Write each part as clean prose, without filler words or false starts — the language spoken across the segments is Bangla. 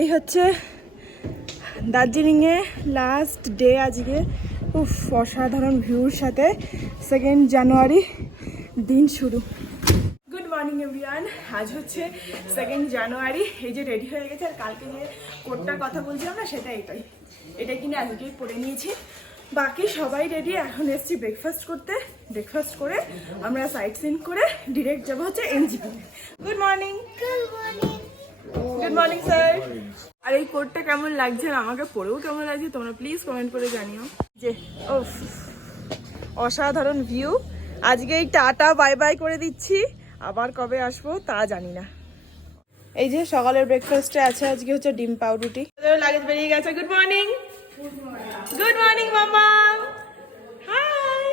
এই হচ্ছে দার্জিলিংয়ে লাস্ট ডে আজকে। উফ, অসাধারণ ভিউর সাথে 2nd জানুয়ারি দিন শুরু। গুড মর্নিং এভরিওয়ান, আজ হচ্ছে 2nd জানুয়ারি। এই যে রেডি হয়ে গেছে, আর কালকে যে কোটটার কথা বলছিলাম না, সেটা এটা কিনে আজকেই পরে নিয়েছি। বাকি সবাই রেডি। এখন এসেছি ব্রেকফাস্ট করতে। ব্রেকফাস্ট করে আমরা সাইট সিন করে ডিরেক্ট যাবো হচ্ছে NJP. Good morning. Good morning sir. আর এই কোটটা কেমন লাগছে, আর আমাকে পরেও কেমন লাগছে তোমরা প্লিজ কমেন্ট করে জানিও। যে ও অসাধারণ ভিউ। আজকে এই টাটা বাই বাই করে দিচ্ছি, আবার কবে আসবো তা জানি না। এই যে সকালের ব্রেকফাস্টে আছে আজকে হচ্ছে ডিম পাউরুটি। লাগেজ বেরিয়ে গেছে। Good morning. গুড মর্নিং মামা। হাই।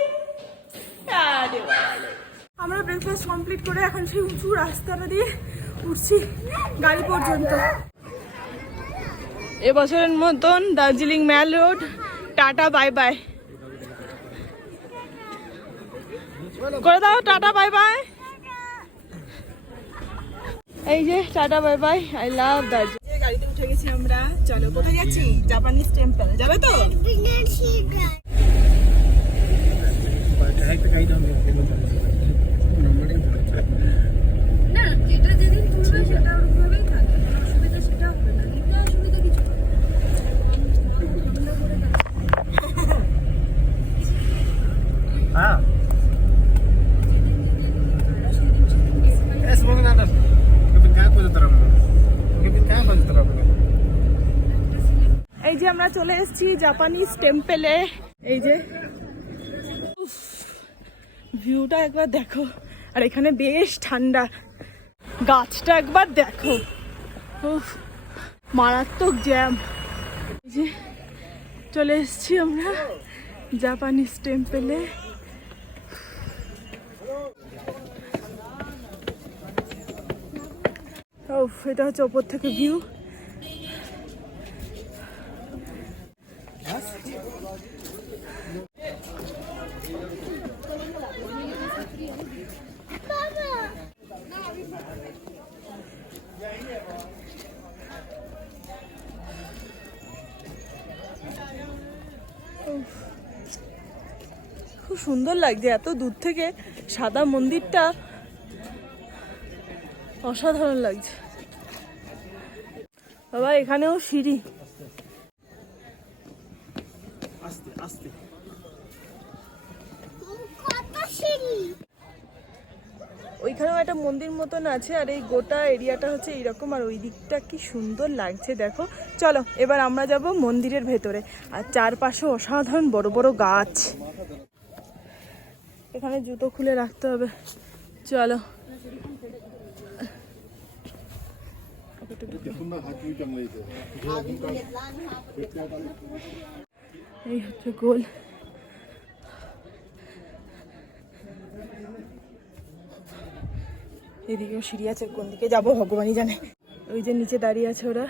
আমরা ব্রেকফাস্ট কমপ্লিট করে এখন সেই উঁচু রাস্তাটা দিয়ে উঠছি গাড়ি পর্যন্ত। এবছরের মতন দার্জিলিং ম্যাল রোড টাটা বাই বাই করে দাও। Tata bye by. এই যে tata bye by. I love Darjeeling. গাড়িতে উঠে গেছি আমরা। চলো, কোথায় যাচ্ছি? Japanese temple. যাবে তো? না, যেটা যেদিন তুলবে সেটা ওরকমভাবেই থাকে। অসুবিধা সেটা হবে না, কিন্তু অসুবিধা কিছু না। এই যে আমরা চলে এসেছি জাপানিজ টেম্পলে। এই যে ভিউটা একবার দেখো, আর এখানে বেশ ঠান্ডা। গাছটা একবার দেখো, মারাত্মক জ্যাম। এই যে চলে এসেছি আমরা জাপানিজ টেম্পলে। এটা হচ্ছে ওপর থেকে ভিউ। খুব সুন্দর লাগছে এত দূর থেকে। সাদা মন্দিরটা অসাধারণ লাগছে। বাবা, এখানেও সিঁড়ি। ওইখানেও একটা মন্দির মতন আছে, আর এই গোটা এরিয়াটা হচ্ছে এইরকম। আর ওই দিকটা কি সুন্দর লাগছে দেখো। চলো এবার আমরা যাব মন্দিরের ভেতরে। আর চারপাশে অসাধারণ বড় বড় গাছ। এখানে জুতো খুলে রাখতে হবে। চলো। এই হচ্ছে গোল। এদিকেও সিঁড়ি আছে, কোন দিকে যাবো ভগবানই জানে। ওই যে নিচে দাঁড়িয়ে আছে ওরা।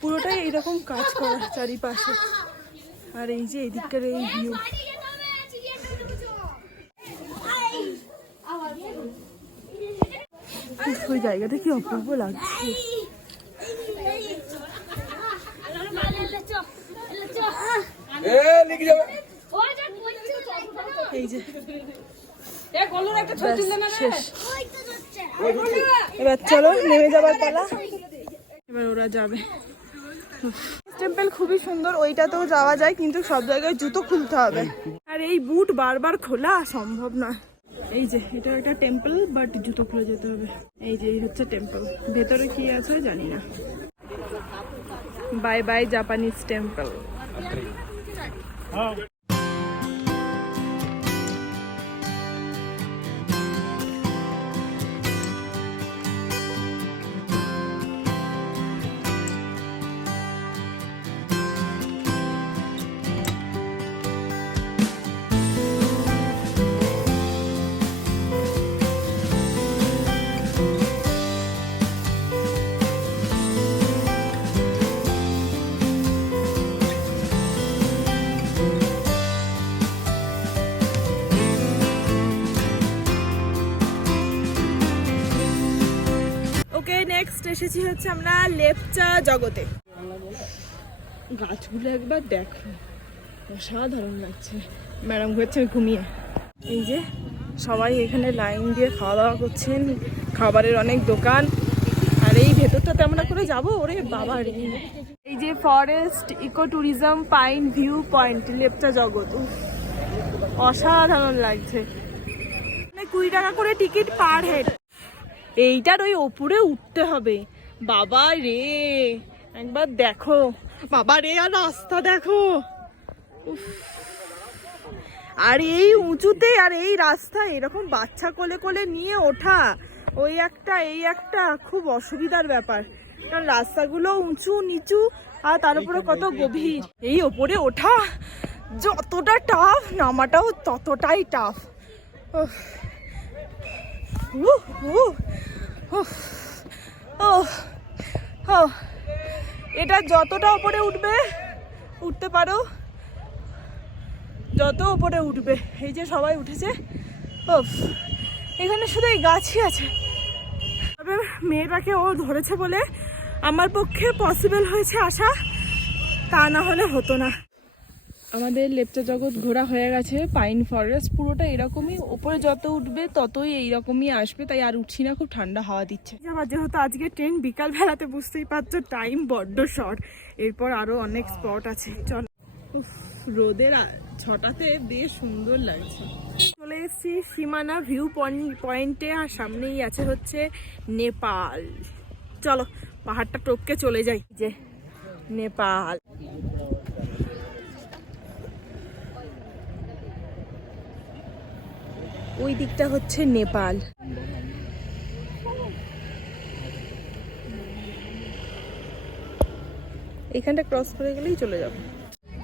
পুরোটাই এইরকম কাজ করা চারিপাশে। আর এই যে এদিকটার এই ভিউ। ওই জায়গাটা কি অপূর্ব লাগছে। এই যে শেষ। এবার চলো নেমে যাবার পালা। এবার ওরা যাবে। টেম্পল খুবই সুন্দর, ওইটাতেও যাওয়া যায়, কিন্তু সব জায়গায় জুতো খুলতে হবে। আর এই বুট বারবার খোলা সম্ভব না। এই যে এটা একটা টেম্পল, বাট জুতো খুলে যেতে হবে। এই যে এই হচ্ছে টেম্পল, ভেতরে কি আছে জানি না। Bye bye Japanese temple. Next এসেছি হচ্ছে আমরা লেপচা জগতে। গাছগুলো একবার দেখো, অসাধারণ লাগছে। ম্যাডাম ঘুরছেন ঘুমিয়ে। এই যে সবাই এখানে লাইন দিয়ে খাওয়া দাওয়া করছেন, খাবারের অনেক দোকান। আর এই ভেতরটাতে আমরা করে যাবো, ওরে বাবা রে। এই যে forest eco tourism pine view point Lepchajagat, অসাধারণ লাগছে। 20 টাকা করে টিকিট পার হেড। এইটার ওই ওপরে উঠতে হবে। বাবা রে একবার দেখো, বাবা রে, আর রাস্তা দেখো। উফ, আর এই উঁচুতে আর এই রাস্তা, এরকম বাচ্চা কোলে কোলে নিয়ে ওঠা, ওই একটা এই একটা খুব অসুবিধার ব্যাপার। কারণ রাস্তাগুলো উঁচু নিচু, আর তার উপরে কত গভীর। এই ওপরে ওঠা যতটা টাফ, নামাটাও ততটাই টাফ। এটা যতটা উপরে উঠতে পারো, যত উপরে উঠবে। এই যে সবাই উঠেছে, এখানে শুধু এই গাছই আছে। তবে মেয়েটাকে ও ধরেছে বলে আমার পক্ষে পসিবল হয়েছে আসা, তা না হলে হতো না। আমাদের লেপচা জগৎ ঘোরা হয়ে গেছে। পাইন ফরেস্ট পুরোটা এরকমই, ওপরে যত উঠবে ততই এইরকমই আসবে, তাই আর উঠছি না, খুব ঠান্ডা হাওয়া দিচ্ছে। আবার যেহেতু আজকে ট্রেন বিকাল বেলাতে, বুঝতেই পারছো টাইম বড্ড শর্ট। এরপর আরো অনেক স্পট আছে। চল, রোদের ছটাতে বেশ সুন্দর লাগছে। চলে এসেছি সীমানা ভিউ পয়েন্টে, আর সামনেই আছে হচ্ছে নেপাল। চলো পাহাড়টা টপকে চলে যাই। যে নেপাল, ওই দিকটা হচ্ছে নেপাল। এখানটা ক্রস করে গেলেই চলে যাবো।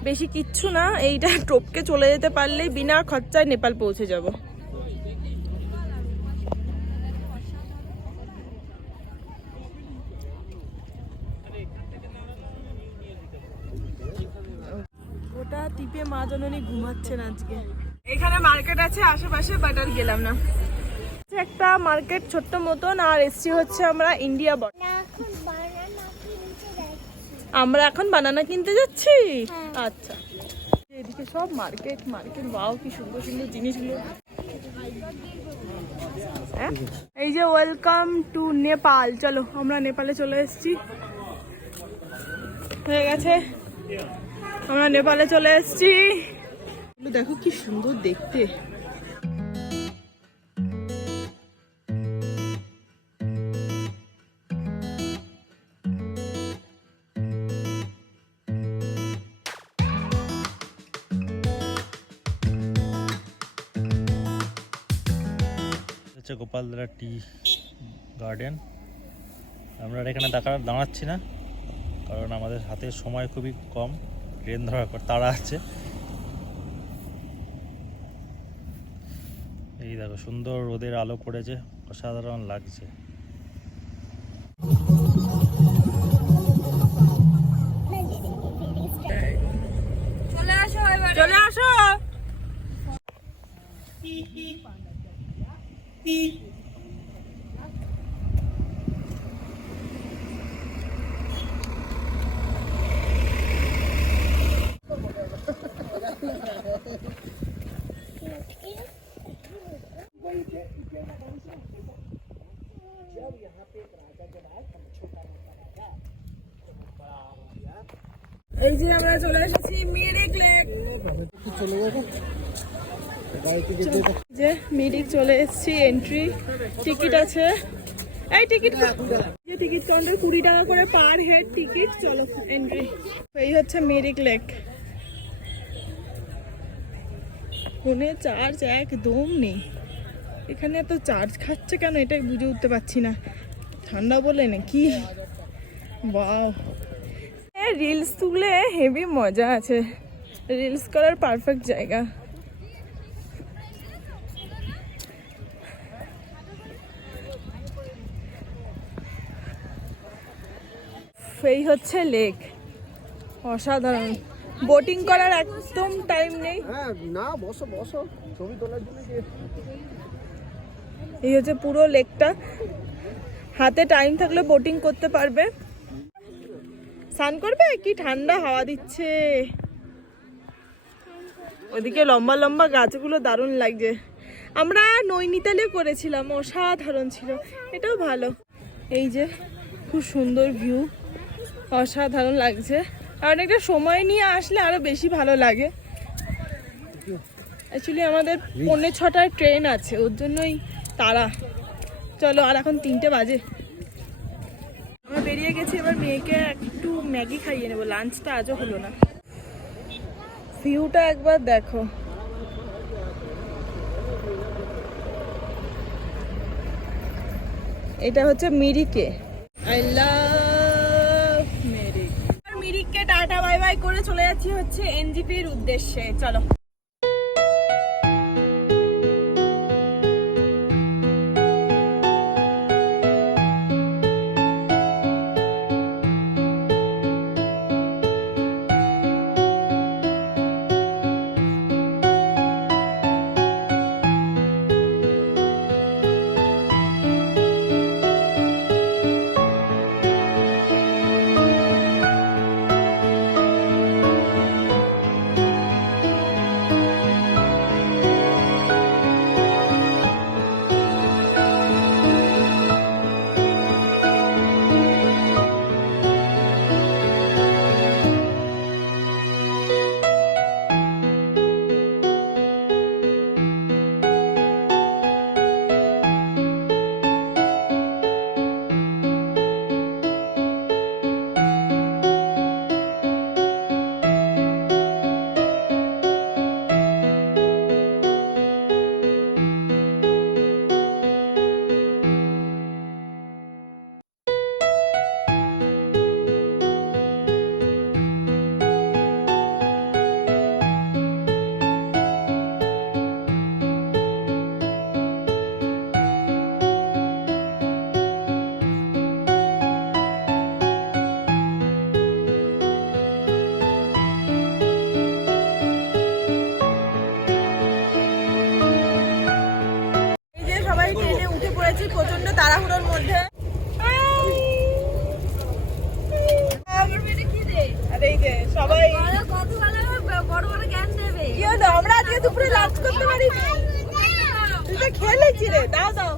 বেশি কিচ্ছু না, এইটা টপকে চলে যেতে পারলেই বিনা খরচায় নেপাল পৌঁছে যাব। ওটা টিপে মা জননী ঘুমাচ্ছেন আজকে। এখানে মার্কেট আছে আশেপাশে, বাট আর গেলাম না। একটা মার্কেট ছোট্ট মতন, আর এসছি হচ্ছে আমরা ইন্ডিয়া বর্ডার। আমরা এখন বানানা কিনতে যাচ্ছি। আচ্ছা, এদিকে সব মার্কেট। ওয়াও, কি সুন্দর সুন্দর জিনিসগুলো। এই যে ওয়েলকাম টু নেপাল। চলো, আমরা নেপালে চলে এসেছি। হয়ে গেছে, আমরা নেপালে চলে এসেছি। দেখো কি সুন্দর দেখতে। গোপালদারা টি গার্ডেন। আমরা এখানে দাঁড়াচ্ছি না, কারণ আমাদের হাতে সময় খুবই কম, ট্রেন ধরার পর তাড়া আছে। এই দেখো সুন্দর রোদের আলো পড়েছে, অসাধারণ লাগছে। চলে আসো। এই যে আমরা চলে এসেছি মিরিক লেক। যে মিরিক চলে এসেছি, এন্ট্রি টিকিট আছে। এই টিকিট, যে টিকিট কাউন্টার 20 টাকা করে পার হেড টিকিট। চলো এন্ট্রি। এই হচ্ছে মিরিক লেক। ফোনে চার্জ একদম নেই। এখানে এত চার্জ খাচ্ছে কেন, এটাই বুঝে উঠতে পারছি না। ঠান্ডা বলে নাকি? ওয়াও, রিলস তুলে হেভি মজা আছে। রিলস করার পারফেক্ট জায়গা। এই হচ্ছে লেক, অসাধারণ। বোটিং করার একদম টাইম নেই। না, বসো বসো, ছবি তোলার জন্য। এই হচ্ছে পুরো লেকটা। হাতে টাইম থাকলে বোটিং করতে পারবে। স্নান করবে? কি ঠান্ডা হাওয়া দিচ্ছে। ওদিকে লম্বা লম্বা গাছগুলো দারুণ লাগছে। আমরা নৈনিতালে করেছিলাম, অসাধারণ ছিল, এটাও ভালো। এই যে খুব সুন্দর ভিউ, অসাধারণ লাগছে। আর অনেকটা সময় নিয়ে আসলে আরো বেশি ভালো লাগে। অ্যাকচুয়ালি আমাদের 5:45 ট্রেন আছে, ওর জন্যই তারা। চলো, আর এখন 3টে বাজে। আমরা বেরিয়ে গেছি, এবার মেয়েকে একটু ম্যাগি খাইয়ে নেবো, লাঞ্চটা আজও হলো না। ভিউটা একবার দেখো। এটা হচ্ছে মিরিকে। I love Mirik. মিরিককে টাটা বাই বাই করে চলে যাচ্ছি হচ্ছে এনজিপির উদ্দেশ্যে। চলো। প্রচন্ড তাড়াহুড়োর মধ্যে। আর এই যে সবাই কি হলো, আমরা আজকে দুপুরে লাঞ্চ করতে পারিনি। তুই তো খেলেছি রে, দাও দাও,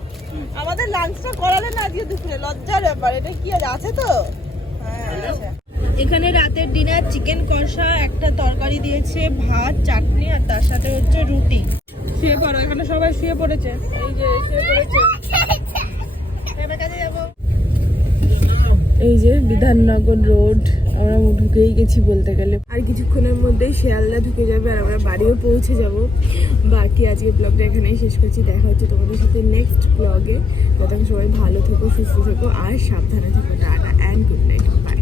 আমাদের লাঞ্চটা করালে না আজকে দুপুরে, লজ্জার ব্যাপার। এটা কি আছে তো? হ্যাঁ, এখানে রাতের ডিনার চিকেন কষা, একটা তরকারি দিয়েছে, ভাত, চাটনি, আর তার সাথে হচ্ছে রুটি। শুয়ে পড়ো, এখানে সবাই শুয়ে পড়েছে। এই যে শুয়ে পড়েছে। এই যে বিধাননগর রোড, আমরা ঢুকেই গেছি বলতে গেলে। আর কিছুক্ষণের মধ্যেই শিয়ালদা ঢুকে যাবে, আর আমরা বাড়িও পৌঁছে যাব। বাকি আজকে ব্লগটা এখানেই শেষ করছি। দেখা হচ্ছে তোমাদের সাথে নেক্সট ব্লগে। ততক্ষণ সবাই ভালো থেকো, সুস্থ থেকো, আর সাবধানে থেকো। Tata and good night, by.